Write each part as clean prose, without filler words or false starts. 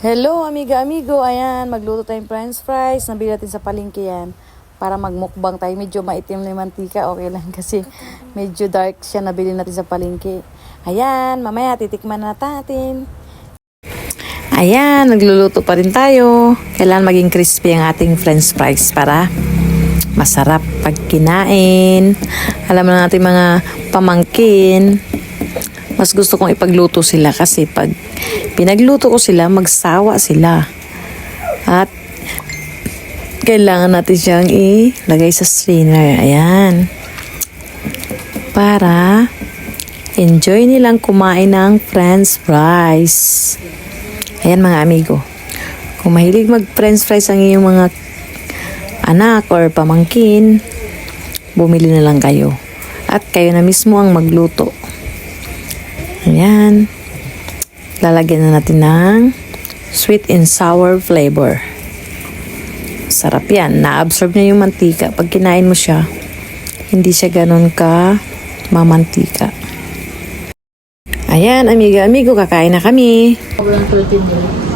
Hello, amiga-amigo. Ayan, magluto tayong french fries. Nabili natin sa palengke yan. Para magmukbang tayo. Medyo maitim na yung mantika. Okay lang kasi medyo dark siya. Nabili natin sa palengke. Ayan, mamaya titikman na natin. Ayan, nagluluto pa rin tayo. Kailangan maging crispy ang ating french fries para masarap pag kinain. Alam na natin mga pamangkin. Mas gusto kong ipagluto sila kasi pag pinagluto ko sila, magsawa sila. At kailangan natin siyang ilagay sa strainer. Ayan. Para enjoy nilang kumain ng french fries. Ayan mga amigo. Kung mahilig mag-french fries ang iyong mga anak or pamangkin, bumili na lang kayo. At kayo na mismo ang magluto. Ayan. Lalagyan na natin ng sweet and sour flavor. Sarap yan. Na-absorb niya yung mantika. Pag kinain mo siya, hindi siya ganun ka mamantika. Ayan, amiga-amigo, kakain na kami.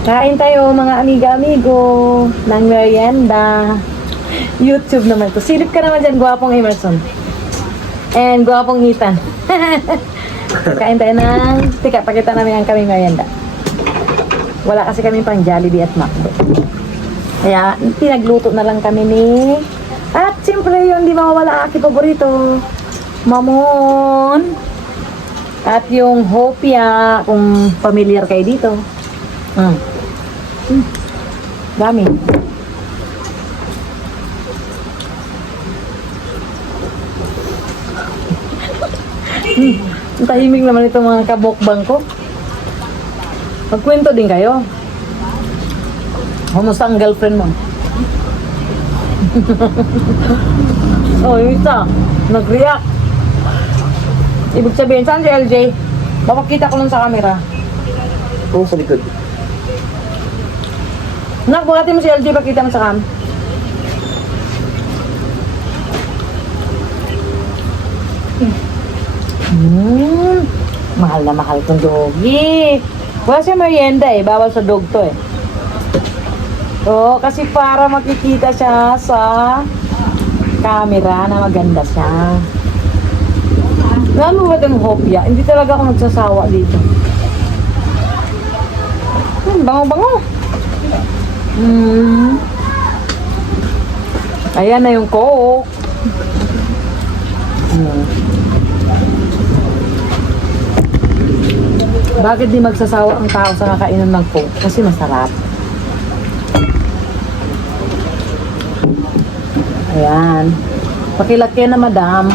Kain tayo mga amiga-amigo ng merienda. YouTube naman to. Silip ka naman dyan, gwapong Emerson. And gwapong Ethan. Kain tayo ng... Tika, pakita namin ang kaming merienda. Wala kasi kami pang Jollibee at McDo. Kaya, pinagluto na lang kami ni... At siyempre, yung di mawawala aking paborito. Mamon. At yung hopia, kung familiar kayo dito. Dami. Ang tahimik naman itong mga kabokbang ko. Magkwento din kayo. Kumusta ang girlfriend mo? Oh, yung isa, nag-react. Ibig sabihin, saan si LJ? Papakita ko lang sa camera. Oo, sa likod. Nak, bukatin mo si LJ, pakita mo sa cam. Mahal na mahal tong dogi. Wala siya merienda bawal sa dog to Oo, kasi para makikita siya sa camera na maganda siya. Alam mo ba itong hopya? Hindi talaga ako nagsasawa dito. Bango-bango. Ayan na yung coke. Bakit di magsasawa ang tao sa kakainom ng coke? Kasi masarap. Ayan. Pakilaki na madam.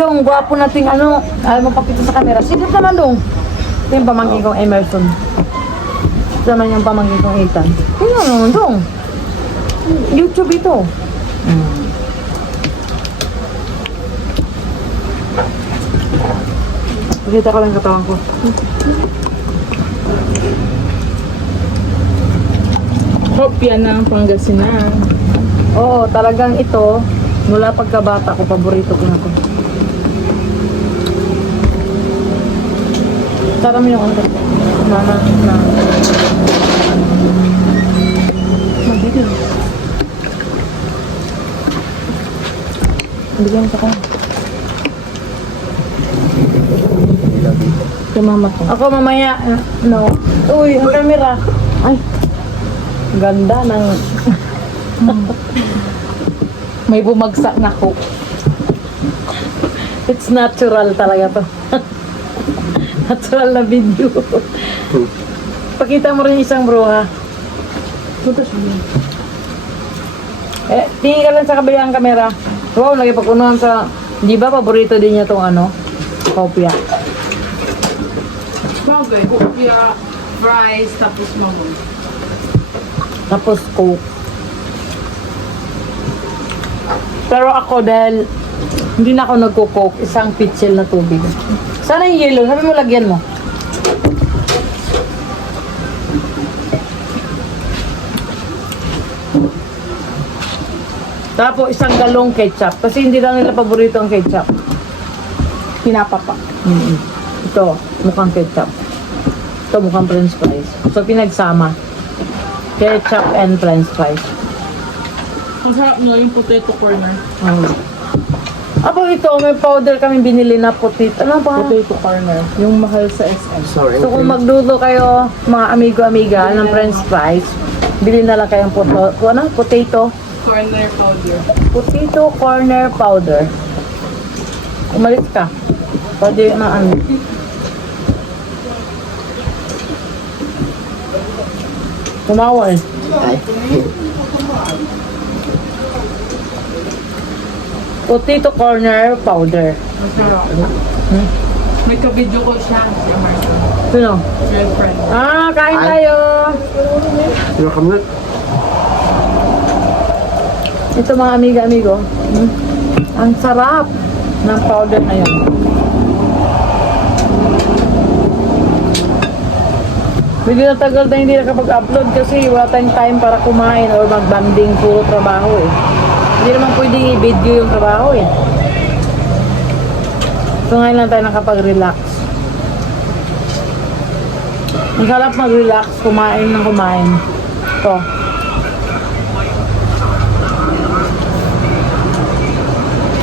So, ang gwapo nating ayaw mo pakita sa camera. Silip naman dong. Ito yung pamangkin kong Emerson. Ito naman yung pamangkin kong Ethan. Tingnan naman dong. YouTube ito. Pakita ko lang katawan ko. Hopya ng Pangasinan. Oo, talagang ito, mula pagkabata ko, paborito ko na ito. Tara mo yung konti. Mama na. Magiging. Bigyan ka ka. Kay mama ko. Ako mamaya, no. Uy, ang camera. Ay, ganda ng... May bumagsak na coke. It's natural talaga to. Natural na video. Pakita mo rin isang bro ha. Tingin ka lang sa kabilang kamera. Wow, nagipag-unahan sa... Di ba paborito din niya tong kopya? Bagay, hopya, fries, tapos mamon. Tapos coke. Pero ako dahil hindi na ako nagko-coke, isang pitchel na tubig. Sana yung yellow, sabi mo lagyan mo. Tapos isang galong ketchup. Kasi hindi lang nila paborito ang ketchup. Pinapapa. Ito, mukhang ketchup. Ito, mukhang french fries. So, pinagsama. Ketchup and french fries. Masarap nyo yung potato corner. Apo ito, may powder kami binili na potato. Ano ba? Potato corner. Yung mahal sa SM. Sorry. So, kung magluto kayo, mga amigo-amiga, ng french fries, bili na lang kayong potato Corner powder. potato corner powder. Umalis ka. Pwede na ano. Tumawa eh. Ay. Potato corner powder. Masarap. May ka-video ko siya. Si Marco. Sino? Girlfriend. Ah, kain tayo. Welcome na. Ito mga amiga-amigo. Ang sarap ng powder na yan. Medyo natagal na hindi nakapag-upload kasi wala tayong time para kumain or mag-banding, puro trabaho eh. Hindi naman pwedeng i-video yung trabaho eh. So ngayon lang tayo nakapag-relax. Ang sarap mag-relax, kumain ng kumain. Ito.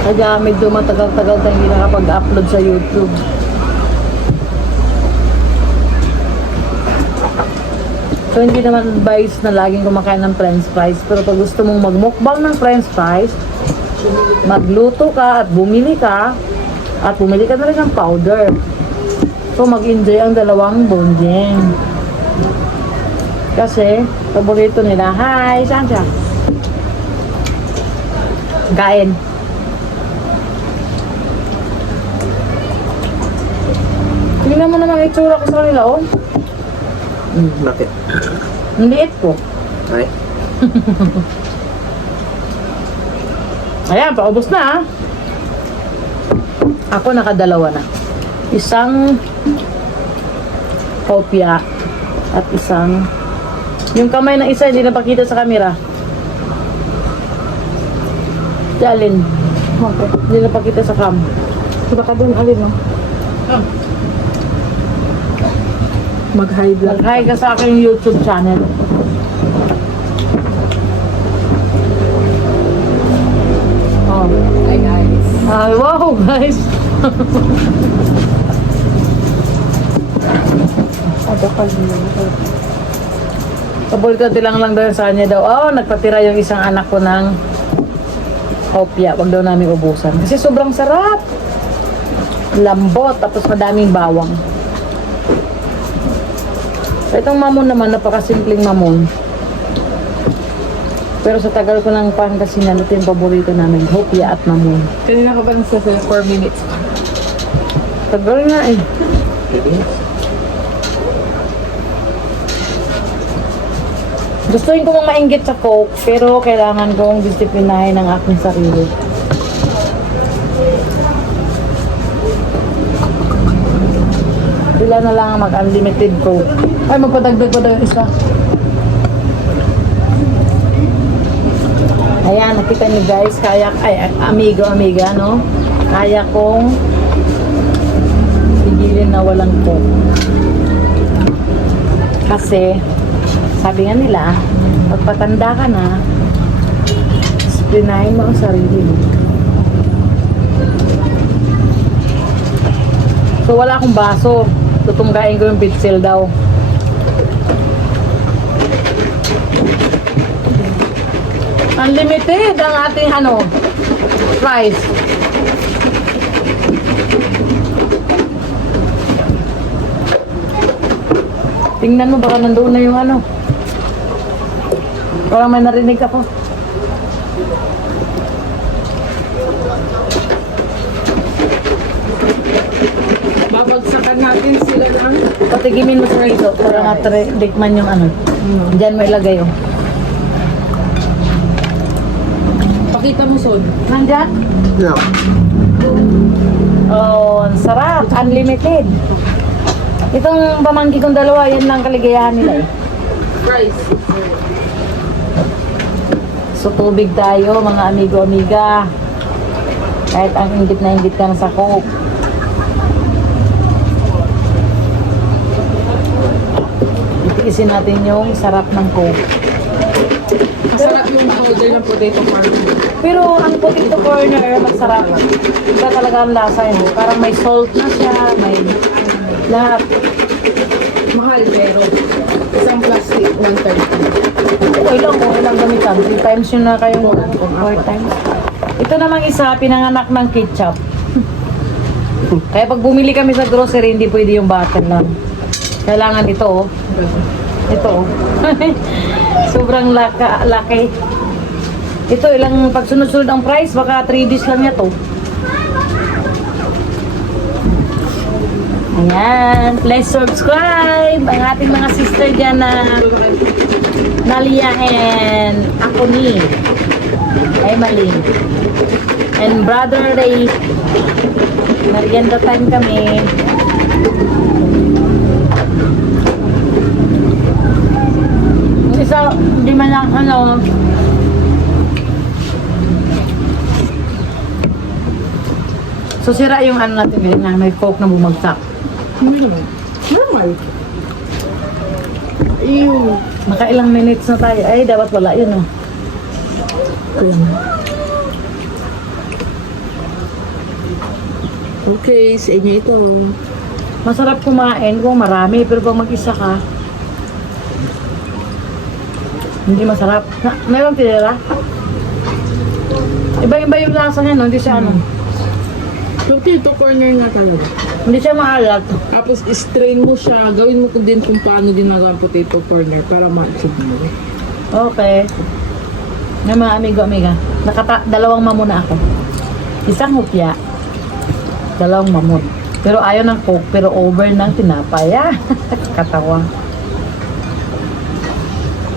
Kaya medyo matagal-tagal tayo hindi nakapag-upload sa YouTube. So, hindi naman advice na laging kumakain ng french fries. Pero pag gusto mong magmukbang ng french fries, magluto ka at bumili ka na rin ng powder. So, mag-enjoy ang dalawang bonding. Kasi, paborito nila. Hi! Saan siya? Kain. Tingnan mo naman itsura ko sa kanila, oh. Bakit? Ang liit ko. Ay. Ayan, paubos na ah. Ako nakadalawa na. Isang kopya at isang yung kamay ng isa hindi napakita sa camera. Si Alin. Okay. Hindi napakita sa cam. Baka doon alin, no? Mag-high vlog. Mag-hi ka sa aking YouTube channel. Oh. Hi guys. Ay, wow guys. Ada pa Kabul ka lang daw sa kanya daw. Oh, nagpatira yung isang anak ko ng kopya. Wag daw namin ubusan. Kasi sobrang sarap. Lambot, tapos madaming bawang. So, itong mamon naman, napakasimpleng mamon. Pero sa tagal ko ng Pangasinan, ito yung paborito namin. Hopya at mamon. Kanina ka ba nasa 4 minutes? Tagal nga eh. Gustuin ko mang mainggit sa Coke, pero kailangan kong disiplinahin ang aking sarili. Sila na lang ang mag-unlimited Coke. Ay, magpadagdag pa daw yung isa. Ayan, nakita niyo guys, kaya, amiga, no? Kaya kong pigilin na walang Coke. Kasi, sabi nga nila, pagpatanda ka na, disiplinahin mo ang sarili mo. So, wala akong baso. Tutunggain ko yung pitsil daw. Unlimited ang ating price. Tingnan mo, baka nandoon na yung parang may narinig ako. Babagsakan natin sila ng Patigimin mo sa rito para matrikman yung Diyan mo ilagay oh. pakita mo, Son. Nandyan? No. Oh, ang sarap. Unlimited. Itong pamangkin kong dalawa, yan lang kaligayahan nila eh. Price. So, tubig tayo, mga amigo-amiga. Kahit ang inggit na inggit ka na sa Coke. practicein natin yung sarap ng Coke. Masarap yung powder ng potato corner. Pero ang potato corner, masarap. Iba talaga ang lasa yun. Parang may salt na siya, may lahat. Mahal pero isang plastic 130. Okay lang gamitan. 3 times yun na kayong 4 times. Ito namang isa, pinanganak ng ketchup. Kaya pag bumili kami sa grocery, hindi pwede yung bottle lang. Kailangan ito, oh. Ito, oh. Sobrang laki. Ito, ilang pagsunod-sunod ang price, baka 3 days lang ito. Ayan, please subscribe ang ating mga sister dyan na Nalia and ako ni Emily and brother Ray. Merienda time kami. Yung isa, hindi man lang so sira yung natin ganyan, may coke na bumagsak. Hindi naman. Normal. Ew. Nakailang minutes na tayo. Ay, dapat wala yun, oh. Okay, sa inyo ito. Masarap kumain kung marami, pero pag mag-isa ka, hindi masarap. Meron tinira? Iba-iba yung lasa niya, no? Hindi siya Potato corner nga talaga. hindi siya maalat. Tapos strain mo siya, gawin mo din kung paano ginagawa ang potato corner para ma-achieve mo. Okay. Nga mga amigo-amiga, dalawang mamuna ako. Isang hupya, dalawang mamon. Pero ayaw ng coke, pero over ng tinapay. Katawa.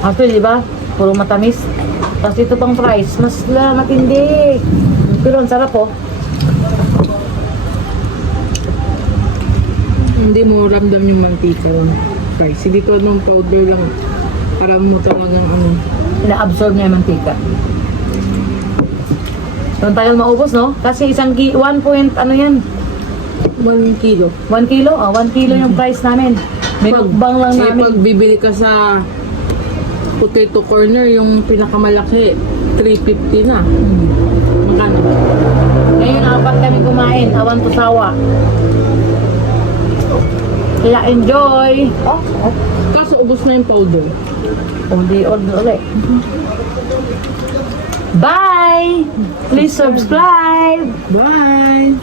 Actually, di ba? Puro matamis. Tapos ito pang fries, mas matindi. Pero ang sarap, oh. Hindi mo ramdam yung mantika. Guys, dito nung powder lang. Para mo talagang Ina-absorb niya yung mantika. Doon tayo maubos, no? Kasi 1 point, yan? 1 kilo. 1 kilo? 1 kilo yung price namin. Minukbang lang namin. Pag bibili ka sa potato corner, yung pinakamalaki, 350 na. Magkano? Ngayon, 4 kami kumain. Awan to sawa. Kaya enjoy. Kaso ubos na yung powder. Ulit. Bye! Please subscribe! Bye!